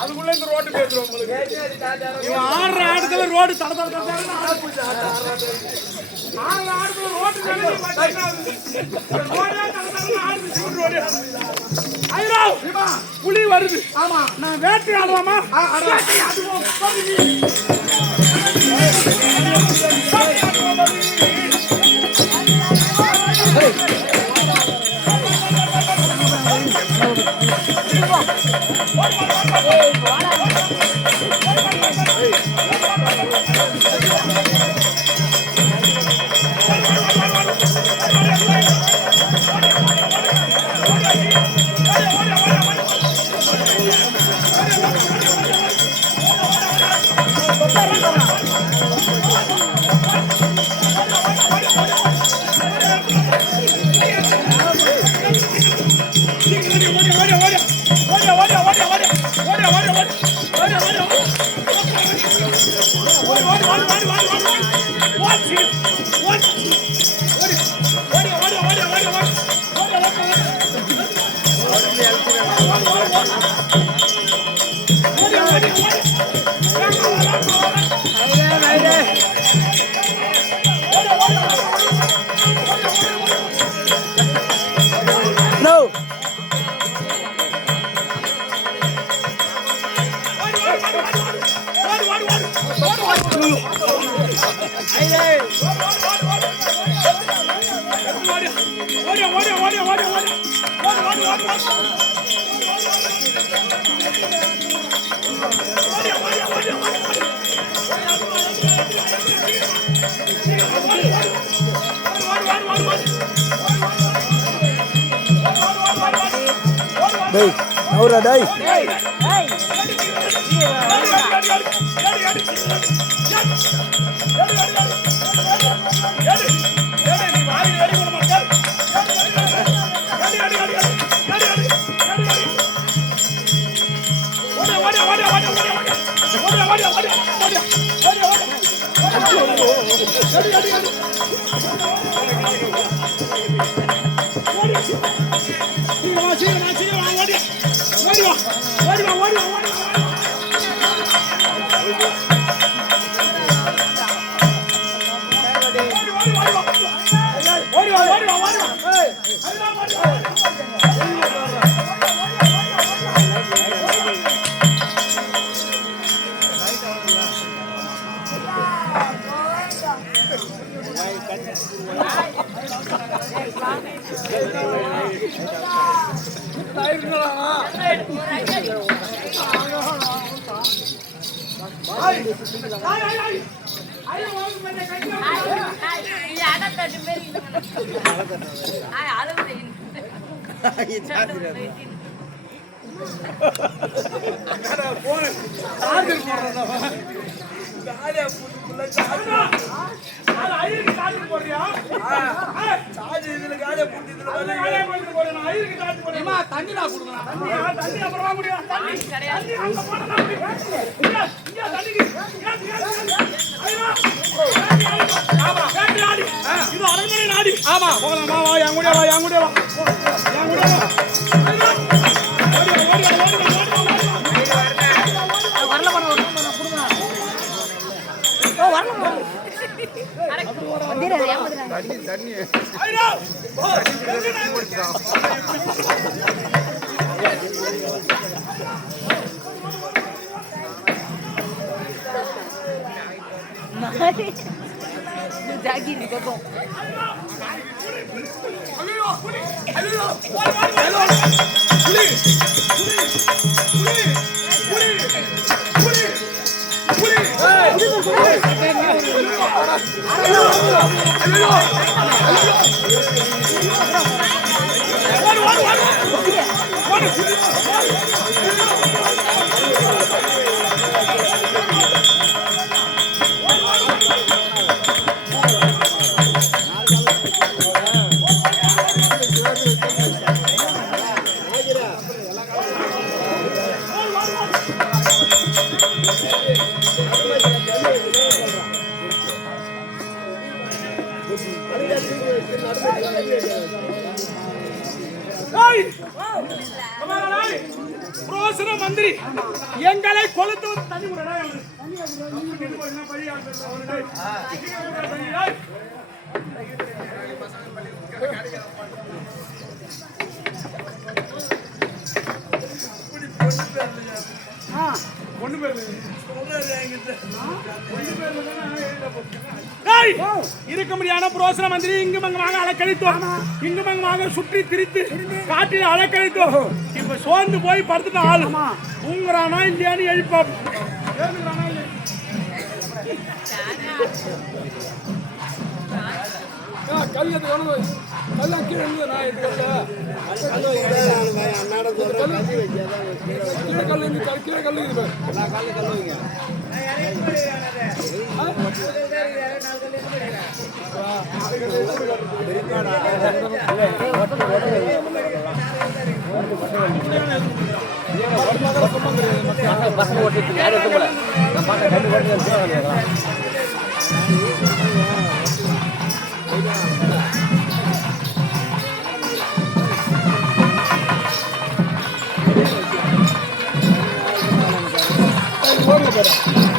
அதுக்குள்ள இந்த ரோட்டு பேசுறோம் ஆடுற ஆடுதல ரோடு தட புலி வருது. ஆமா நான் வேட்டை ஆடுவாமா Đây, đâu là đây? ஆமா போகலாமா வா என் கூட வா என் கூட வா என் கூட வா வரல பண்ண குடுங்க ஓ வரல வந்திரே தண்ணி தண்ணி ஐயோ தண்ணி குடிச்சா नहीं जागी नहीं को हेलो हेलो हेलो पुलिस புரோசன மந்திரி எங்களை கொளுத்து தனி முறைடா இருக்க முடியாத புரோசன மந்திரி இங்கு மங்கமாக அலக்கழித்தோம் இங்கு மங்கமாக சுற்றி திரித்து காட்டில் அலக்கழித்தோம் இப்ப சோர்ந்து போய் படுத்துட்டு ஆளு தூங்குறானா இல்லையான்னு எழுப்போம் போடுங்க